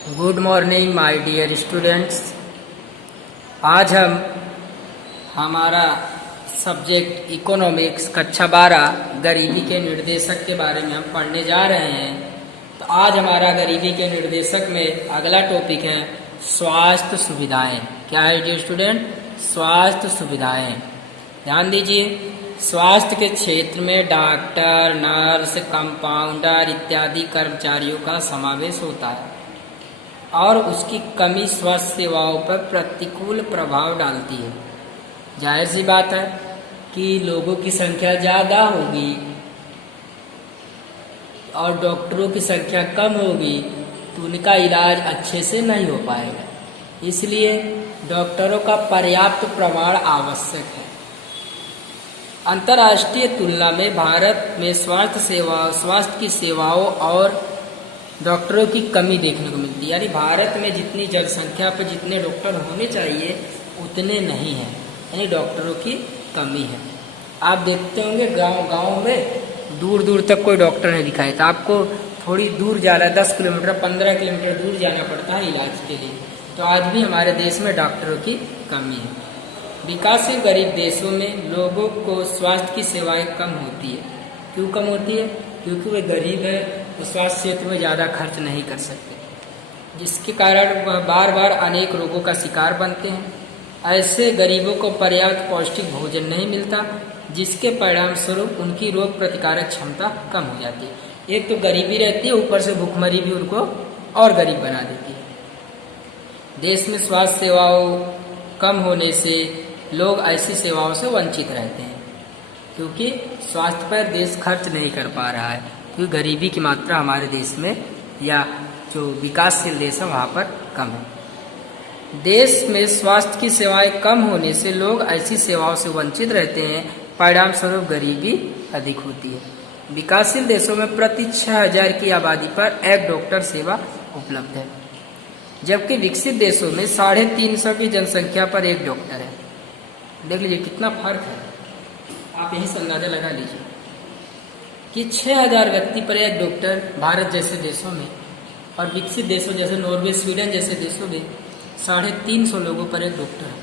Good morning my dear students. आज हमारा subject economics कक्षा 12 गरीबी के निर्देशक के बारे में हम पढ़ने जा रहे हैं। तो आज हमारा गरीबी के निर्देशक में अगला टॉपिक है स्वास्थ्य सुविधाएं। क्या है डियर स्टूडेंट? स्वास्थ्य सुविधाएं। ध्यान दीजिए, स्वास्थ्य के क्षेत्र में डॉक्टर, नर्स, कंपाउंडर इत्यादि कर्मचारियों का समावेश होता है और उसकी कमी स्वास्थ्य सेवाओं पर प्रतिकूल प्रभाव डालती है। जाहिर सी बात है कि लोगों की संख्या ज़्यादा होगी और डॉक्टरों की संख्या कम होगी तो उनका इलाज अच्छे से नहीं हो पाएगा। इसलिए डॉक्टरों का पर्याप्त प्रमाण आवश्यक है। अंतर्राष्ट्रीय तुलना में भारत में स्वास्थ्य की सेवाओं और डॉक्टरों की कमी देखने को मिलती है। यानी भारत में जितनी जनसंख्या पर जितने डॉक्टर होने चाहिए उतने नहीं हैं, यानी डॉक्टरों की कमी है। आप देखते होंगे गांव में दूर दूर तक कोई डॉक्टर नहीं दिखाई, तो आपको थोड़ी दूर जाना, 10 किलोमीटर 15 किलोमीटर दूर जाना पड़ता है इलाज के लिए। तो आज भी हमारे देश में डॉक्टरों की कमी है। विकासशील गरीब देशों में लोगों को स्वास्थ्य की सेवाएं कम होती है। क्यों कम होती है? क्योंकि वे गरीब है, तो स्वास्थ्य क्षेत्र में ज़्यादा खर्च नहीं कर सकते, जिसके कारण वह बार बार अनेक रोगों का शिकार बनते हैं। ऐसे गरीबों को पर्याप्त पौष्टिक भोजन नहीं मिलता, जिसके परिणाम स्वरूप उनकी रोग प्रतिकारक क्षमता कम हो जाती है। एक तो गरीबी रहती है, ऊपर से भूखमरी भी उनको और गरीब बना देती है। देश में स्वास्थ्य सेवाओं कम होने से लोग ऐसी सेवाओं से वंचित रहते हैं, क्योंकि स्वास्थ्य पर देश खर्च नहीं कर पा रहा है, क्योंकि गरीबी की मात्रा हमारे देश में या जो विकासशील देश है वहाँ पर कम है। देश में स्वास्थ्य की सेवाएं कम होने से लोग ऐसी सेवाओं से वंचित रहते हैं, परिणाम स्वरूप गरीबी अधिक होती है। विकासशील देशों में प्रति 6000 की आबादी पर एक डॉक्टर सेवा उपलब्ध है, जबकि विकसित देशों में 350 की जनसंख्या पर एक डॉक्टर है। देख लीजिए कितना फर्क है। आप यही से अंदाजा लगा लीजिए कि 6000 व्यक्ति पर एक डॉक्टर भारत जैसे देशों में, और विकसित देशों जैसे नॉर्वे, स्वीडन जैसे देशों में 350 लोगों पर एक डॉक्टर है।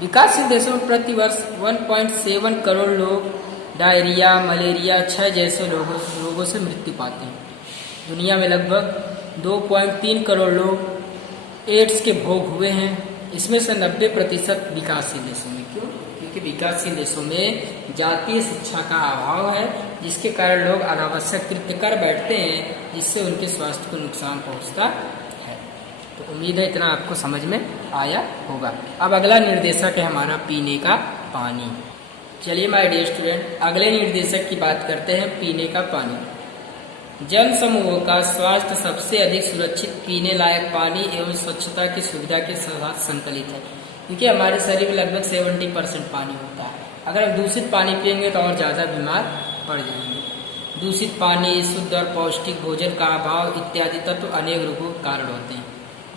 विकासशील देशों में प्रति वर्ष 1.7 करोड़ लोग डायरिया, मलेरिया, क्षय जैसे रोगों से मृत्यु पाते हैं। दुनिया में लगभग 2.3 करोड़ लोग एड्स के भोग हुए हैं। इसमें से 90% विकासशील देशों में। क्यों? क्योंकि विकासशील देशों में जातीय शिक्षा का अभाव है, जिसके कारण लोग अनावश्यक कृत्य कर बैठते हैं, जिससे उनके स्वास्थ्य को नुकसान पहुंचता है। तो उम्मीद है इतना आपको समझ में आया होगा। अब अगला निर्देशक है हमारा पीने का पानी। चलिए माय डियर स्टूडेंट, अगले निर्देशक की बात करते हैं पीने का पानी। जन समूहों का स्वास्थ्य सबसे अधिक सुरक्षित पीने लायक पानी एवं स्वच्छता की सुविधा के साथ संकलित है, क्योंकि हमारे शरीर में लगभग 70% पानी होता है। अगर हम दूषित पानी पिएंगे तो और ज़्यादा बीमार पड़ जाएंगे। दूषित पानी, शुद्ध और पौष्टिक भोजन का अभाव इत्यादि तत्व अनेक रोगों के कारण होते हैं।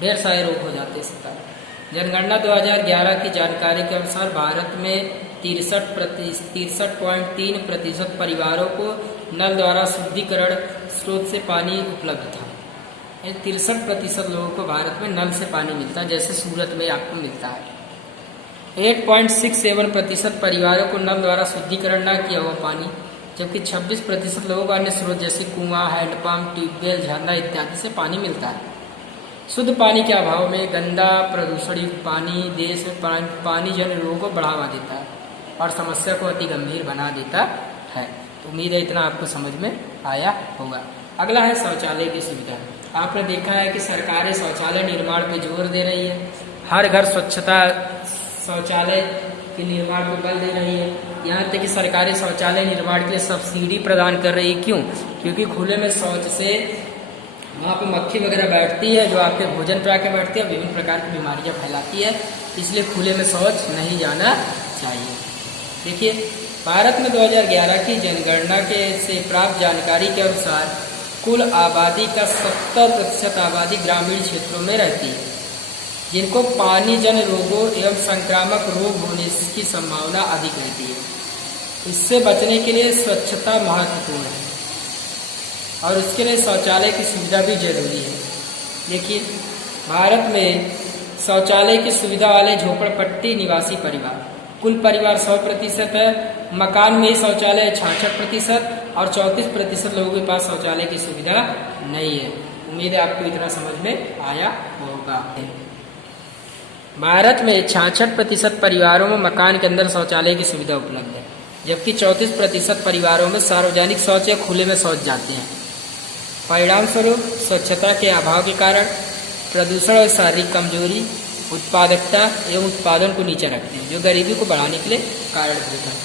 ढेर सारे रोग हो जाते हैं इसके कारण। जनगणना 2011 की जानकारी के अनुसार भारत में 63.3% परिवारों को नल द्वारा शुद्धिकरण स्रोत से पानी उपलब्ध था। 63% लोगों को भारत में नल से पानी मिलता है, जैसे सूरत में आपको मिलता है। 8.67% परिवारों को नल द्वारा शुद्धिकरण न किया हुआ पानी, जबकि 26% लोगों को अन्य स्रोत जैसे कुआं, हैंडपंप, ट्यूबवेल, झरना इत्यादि से पानी मिलता है। शुद्ध पानी के अभाव में गंदा प्रदूषण युक्त पानी देश में पानी जन्य रोगों को बढ़ावा देता है और समस्या को अति गंभीर बना देता है। तो उम्मीद है इतना आपको समझ में आया होगा। अगला है शौचालय की सुविधा। आपने देखा है कि सरकारें शौचालय निर्माण पे जोर दे रही है। हर घर स्वच्छता शौचालय के निर्माण को बल दे रही है। यहाँ तक कि सरकारें शौचालय निर्माण के लिए सब्सिडी प्रदान कर रही है। क्यों? क्योंकि खुले में शौच से वहाँ पे मक्खी वगैरह बैठती है, जो आपके भोजन पर आके बैठती है, विभिन्न प्रकार की बीमारियाँ फैलाती है। इसलिए खुले में शौच नहीं जाना चाहिए। देखिए, भारत में 2011 की जनगणना से प्राप्त जानकारी के अनुसार कुल आबादी का 70% आबादी ग्रामीण क्षेत्रों में रहती है, जिनको पानी जन्य रोगों एवं संक्रामक रोग होने की संभावना अधिक रहती है। इससे बचने के लिए स्वच्छता महत्वपूर्ण है और इसके लिए शौचालय की सुविधा भी जरूरी है। देखिए, भारत में शौचालय की सुविधा वाले झोपड़पट्टी निवासी परिवार कुल परिवार 100% है। मकान में ही शौचालय 66% और 34% लोगों के पास शौचालय की सुविधा नहीं है। उम्मीद है आपको इतना समझ में आया होगा। भारत में 66% परिवारों में मकान के अंदर शौचालय की सुविधा उपलब्ध है, जबकि 34% परिवारों में सार्वजनिक शौच या खुले में शौच जाते हैं। परिणाम स्वरूप स्वच्छता के अभाव के कारण प्रदूषण और शारीरिक कमजोरी उत्पादकता एवं उत्पादन को नीचे रखते हैं, जो गरीबी को बढ़ाने के लिए कारण होता है।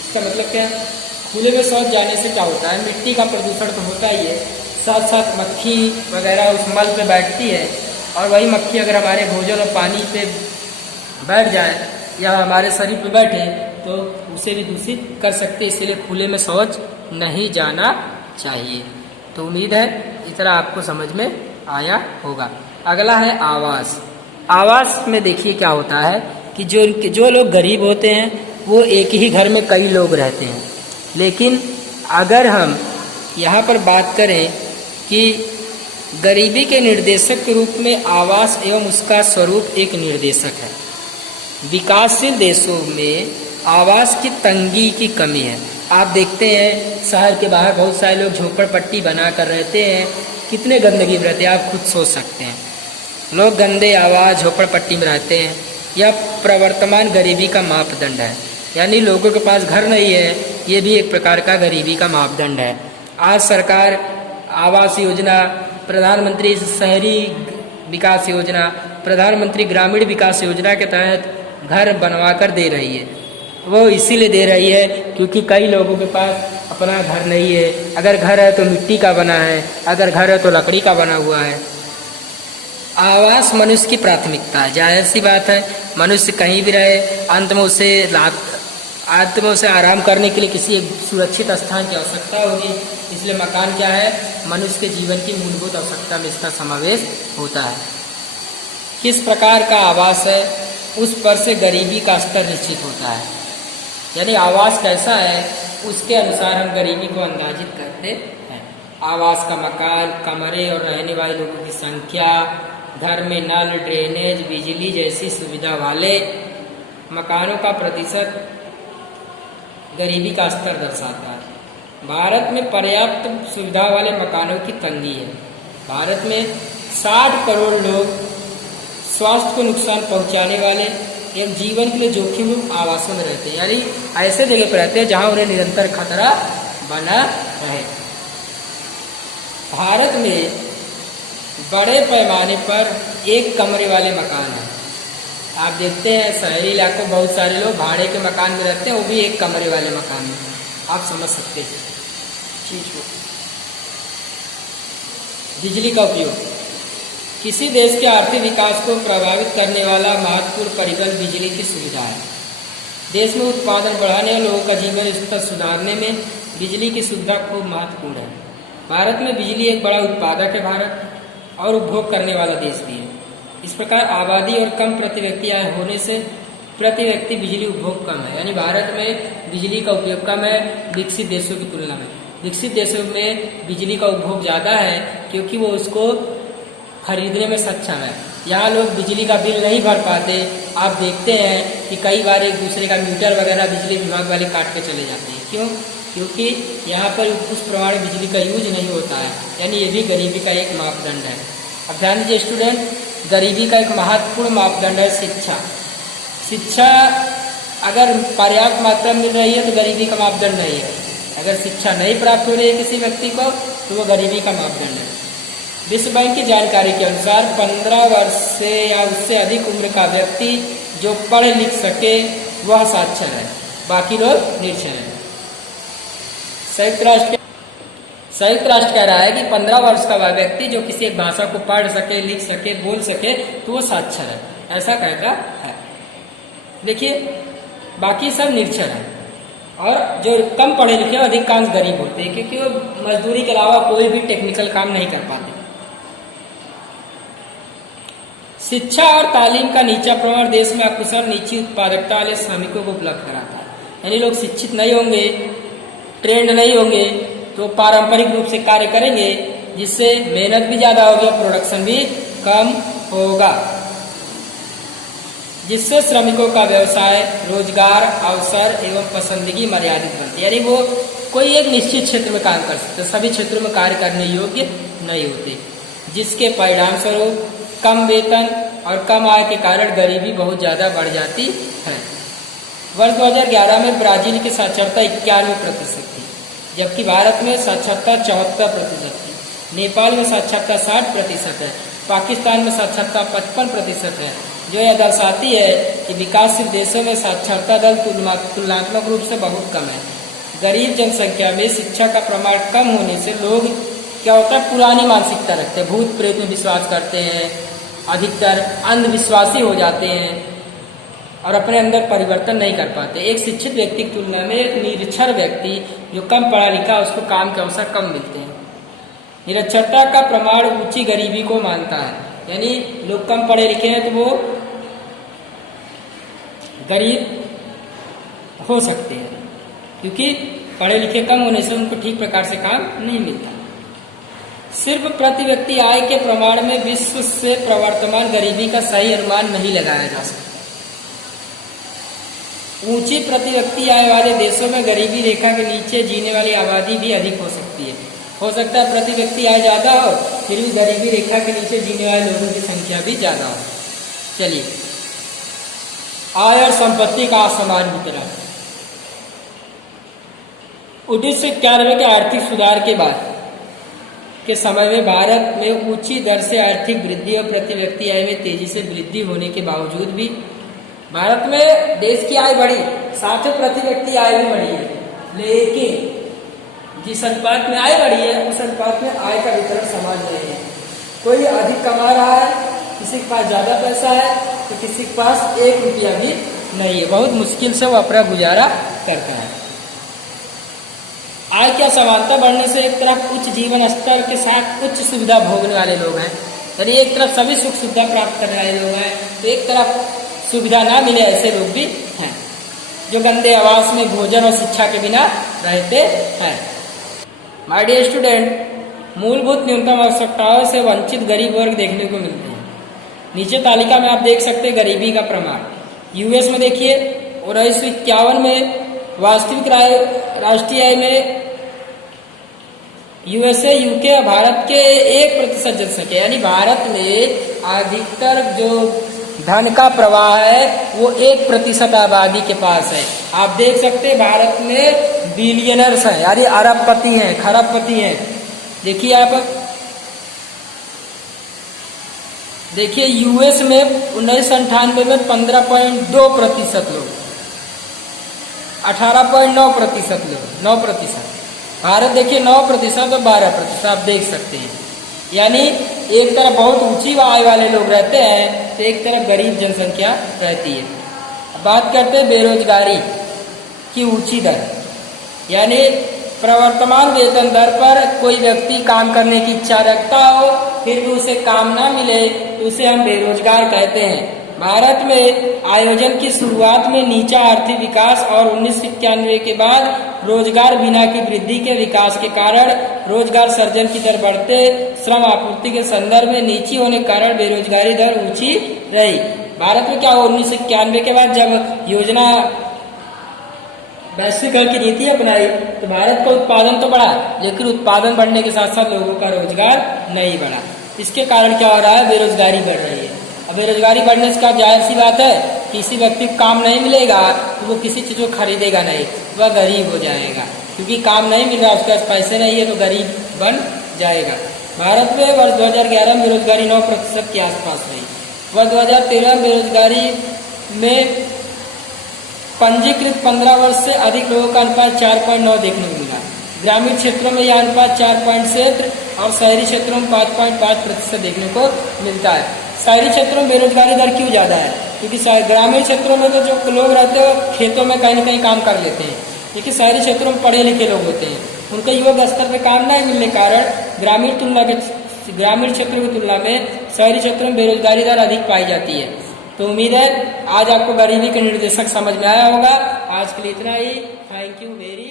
इसका मतलब क्या है? खुले में शौच जाने से क्या होता है? मिट्टी का प्रदूषण तो होता ही है, साथ साथ मक्खी वगैरह उस मल पे बैठती है, और वही मक्खी अगर हमारे भोजन और पानी पे बैठ जाए या हमारे शरीर पे बैठे तो उसे भी दूषित कर सकते हैं। इसलिए खुले में शौच नहीं जाना चाहिए। तो उम्मीद है इस तरह आपको समझ में आया होगा। अगला है आवास। आवास में देखिए क्या होता है कि जो लोग गरीब होते हैं वो एक ही घर में कई लोग रहते हैं, लेकिन अगर हम यहाँ पर बात करें कि गरीबी के निर्देशक के रूप में आवास एवं उसका स्वरूप एक निर्देशक है। विकासशील देशों में आवास की तंगी की कमी है। आप देखते हैं शहर के बाहर बहुत सारे लोग झोपड़पट्टी बना कर रहते हैं, कितने गंदगी में रहते हैं आप खुद सोच सकते हैं। लोग गंदे आवास झोपड़पट्टी में रहते हैं। यह प्रवर्तमान गरीबी का मापदंड है, यानी लोगों के पास घर नहीं है, ये भी एक प्रकार का गरीबी का मापदंड है। आज सरकार आवास योजना, प्रधानमंत्री शहरी विकास योजना, प्रधानमंत्री ग्रामीण विकास योजना के तहत घर बनवा कर दे रही है। वो इसीलिए दे रही है क्योंकि कई लोगों के पास अपना घर नहीं है। अगर घर है तो मिट्टी का बना है, अगर घर है तो लकड़ी का बना हुआ है। आवास मनुष्य की प्राथमिकता है, जाहिर सी बात है। मनुष्य कहीं भी रहे, अंत में उसे आराम करने के लिए किसी एक सुरक्षित स्थान की आवश्यकता होगी। इसलिए मकान क्या है? मनुष्य के जीवन की मूलभूत आवश्यकता में इसका समावेश होता है। किस प्रकार का आवास है उस पर से गरीबी का स्तर निश्चित होता है, यानी आवास कैसा है उसके अनुसार हम गरीबी को अंदाजित करते हैं। आवास का मकान, कमरे और रहने वाले लोगों की संख्या, घर में नल, ड्रेनेज, बिजली जैसी सुविधा वाले मकानों का प्रतिशत गरीबी का स्तर दर्शाता है। भारत में पर्याप्त सुविधा वाले मकानों की तंगी है। भारत में 60 करोड़ लोग स्वास्थ्य को नुकसान पहुंचाने वाले एवं जीवन के लिए जोखिम आवासों में रहते हैं, यानी ऐसे जगह पर रहते हैं जहां उन्हें निरंतर खतरा बना रहे। भारत में बड़े पैमाने पर एक कमरे वाले मकान हैं। आप देखते हैं शहरी इलाकों में बहुत सारे लोग भाड़े के मकान में रहते हैं, वो भी एक कमरे वाले मकान में। आप समझ सकते हैं चीज को। बिजली का उपयोग। किसी देश के आर्थिक विकास को प्रभावित करने वाला महत्वपूर्ण परिबल बिजली की सुविधा है। देश में उत्पादन बढ़ाने और लोगों का जीवन स्तर सुधारने में बिजली की सुविधा खूब महत्वपूर्ण है। भारत में बिजली एक बड़ा उत्पादक है भारत और उपभोग करने वाला देश भी है। इस प्रकार आबादी और कम प्रति व्यक्ति आय होने से प्रति व्यक्ति बिजली उपभोग कम है, यानी भारत में बिजली का उपयोग कम है विकसित देशों की तुलना में। विकसित देशों में बिजली का उपभोग ज़्यादा है क्योंकि वो उसको खरीदने में सक्षम है। यहाँ लोग बिजली का बिल नहीं भर पाते। आप देखते हैं कि कई बार एक दूसरे का मीटर वगैरह बिजली विभाग वाले काट के चले जाते हैं। क्यों? क्योंकि यहाँ पर उस प्रमाण बिजली का यूज नहीं होता है, यानी ये भी गरीबी का एक मापदंड है। अब ध्यान दीजिए स्टूडेंट, गरीबी का एक महत्वपूर्ण मापदंड है शिक्षा। शिक्षा अगर पर्याप्त मात्रा में मिल रही है तो गरीबी का मापदंड नहीं है। अगर शिक्षा नहीं प्राप्त हो रही है किसी व्यक्ति को तो वो गरीबी का मापदंड है। विश्व बैंक की जानकारी के अनुसार 15 वर्ष से या उससे अधिक उम्र का व्यक्ति जो पढ़ लिख सके वह साक्षर है, बाकी लोग निरक्षर हैं। संयुक्त राष्ट्र कह रहा है कि 15 वर्ष का वह व्यक्ति जो किसी एक भाषा को पढ़ सके, लिख सके, बोल सके तो वो साक्षर है, ऐसा कहता है। देखिए बाकी सब निरक्षर हैं और जो कम पढ़े लिखे अधिकांश गरीब होते हैं क्योंकि वो मजदूरी के अलावा कोई भी टेक्निकल काम नहीं कर पाते। शिक्षा और तालीम का नीचा प्रमाण देश में अकुशल नीची उत्पादकता वाले श्रमिकों को उपलब्ध कराता है, यानी लोग शिक्षित नहीं होंगे, ट्रेंड नहीं होंगे तो पारंपरिक रूप से कार्य करेंगे, जिससे मेहनत भी ज़्यादा होगी और प्रोडक्शन भी कम होगा, जिससे श्रमिकों का व्यवसाय, रोजगार, अवसर एवं पसंदगी मर्यादित बनती है। यानी वो कोई एक निश्चित क्षेत्र में काम कर सकते, सभी क्षेत्रों में कार्य करने योग्य नहीं होते, जिसके परिणाम स्वरूप कम वेतन और कम आय के कारण गरीबी बहुत ज़्यादा बढ़ जाती है। वर्ष 2011 में ब्राजील की साक्षरता 91% थी, जबकि भारत में साक्षरता 74% थी। नेपाल में साक्षरता 60% है। पाकिस्तान में साक्षरता 55% है, जो यह दर्शाती है कि विकासशील देशों में साक्षरता दर तुलनात्मक रूप से बहुत कम है। गरीब जनसंख्या में शिक्षा का प्रमाण कम होने से लोग क्या होता है, पुरानी मानसिकता रखते हैं, भूत प्रेत में विश्वास करते हैं, अधिकतर अंधविश्वासी हो जाते हैं और अपने अंदर परिवर्तन नहीं कर पाते। एक शिक्षित व्यक्ति की तुलना में एक निरक्षर व्यक्ति जो कम पढ़ा लिखा, उसको काम के अवसर कम मिलते हैं। निरक्षरता का प्रमाण ऊंची गरीबी को मानता है, यानी लोग कम पढ़े लिखे हैं तो वो गरीब हो सकते हैं, क्योंकि पढ़े लिखे कम होने से उनको ठीक प्रकार से काम नहीं मिलता। सिर्फ प्रति व्यक्ति आय के प्रमाण में विश्व से प्रवर्तमान गरीबी का सही अनुमान नहीं लगाया जा सकता। ऊंची प्रति व्यक्ति आय वाले देशों में गरीबी रेखा के नीचे जीने वाली आबादी भी अधिक हो सकती है। हो सकता है प्रति व्यक्ति आय ज्यादा हो, फिर भी गरीबी रेखा के नीचे जीने वाले लोगों की संख्या भी ज्यादा हो। चलिए, आय और संपत्ति का असमान वितरण। 1991 के आर्थिक सुधार के बाद के समय में भारत में ऊंची दर से आर्थिक वृद्धि और प्रति व्यक्ति आय में तेजी से वृद्धि होने के बावजूद भी भारत में देश की आय बढ़ी, साथ ही प्रति व्यक्ति आय भी बढ़ी है, लेकिन जिस अनुपात में आय बढ़ी है उस अनुपात में आय का वितरण समान नहीं है। कोई अधिक कमा रहा है, किसी के पास ज्यादा पैसा है तो किसी के पास 1 रुपया भी नहीं है। बहुत मुश्किल से वो अपना गुजारा करता है। आय की असमानता बढ़ने से एक तरफ उच्च जीवन स्तर के साथ उच्च सुविधा भोगने वाले लोग हैं, यानी एक तरफ सभी सुख सुविधा प्राप्त करने वाले लोग हैं, तो एक तरफ सुविधा ना मिले ऐसे लोग भी हैं, जो गंदे आवास में भोजन और शिक्षा के बिना रहते हैं। माय डियर स्टूडेंट, मूलभूत न्यूनतम आवश्यकताओं से वंचित गरीब वर्ग देखने को मिलते हैं। नीचे तालिका में आप देख सकते हैं गरीबी का प्रमाण। यूएस में देखिए 1951 में वास्तविक राष्ट्रीय आय में यूएसए, यूके, भारत के 1% जनसंख्या, यानी भारत में अधिकतर जो धन का प्रवाह है वो 1% आबादी के पास है। आप देख सकते हैं भारत में बिलियनर्स हैं, यानी अरबपति हैं, खरबपति हैं। देखिए आप, देखिए यूएस में 1998 में 15.2% लोग, 18.9% लोग, 9%। भारत देखिए 9% और 12%, आप देख सकते हैं। यानी एक तरफ बहुत ऊंची आय वाले लोग रहते हैं तो एक तरफ गरीब जनसंख्या रहती है। अब बात करते हैं बेरोजगारी की ऊंची दर, यानी प्रवर्तमान वेतन दर पर कोई व्यक्ति काम करने की इच्छा रखता हो फिर भी उसे काम ना मिले तो उसे हम बेरोजगार कहते हैं। भारत में आयोजन की शुरुआत में नीचा आर्थिक विकास और 1991 के बाद रोजगार बिना की वृद्धि के विकास के कारण रोजगार सर्जन की दर बढ़ते श्रम आपूर्ति के संदर्भ में नीची होने के कारण बेरोजगारी दर ऊंची रही। भारत में क्या हुआ, 1991 के बाद जब योजना वैश्वीकरण की नीति अपनाई तो भारत का उत्पादन तो बढ़ा, लेकिन उत्पादन बढ़ने के साथ साथ लोगों का रोजगार नहीं बढ़ा। इसके कारण क्या हो रहा है, बेरोजगारी बढ़ रही है। अब बेरोजगारी बढ़ने से क्या जाहिर सी बात है, किसी व्यक्ति को काम नहीं मिलेगा तो वो किसी चीज को खरीदेगा नहीं, वह गरीब हो जाएगा, क्योंकि काम नहीं मिल रहा, उसके पास पैसे नहीं है तो गरीब बन जाएगा। भारत में वर्ष 2011 में बेरोजगारी 9% के आसपास रही। वर्ष 2013 में बेरोजगारी में पंजीकृत 15 वर्ष से अधिक लोगों का अनुपात 4.9 देखने को मिला। ग्रामीण क्षेत्रों में यह अनुपात 4.7 और शहरी क्षेत्रों में 5.5% देखने को मिलता है। शहरी क्षेत्रों में बेरोजगारी दर क्यों ज्यादा है, क्योंकि ग्रामीण क्षेत्रों में तो जो लोग रहते हैं खेतों में कहीं ना कहीं काम कर लेते हैं, लेकिन शहरी क्षेत्रों में पढ़े लिखे लोग होते हैं, उनके युवक स्तर पर काम नहीं मिलने के कारण ग्रामीण क्षेत्रों की तुलना में शहरी क्षेत्रों में बेरोजगारी दर अधिक पाई जाती है। तो उम्मीद है आज आपको गरीबी के निर्देशक समझ में आया होगा। आज के लिए इतना ही। Thank you very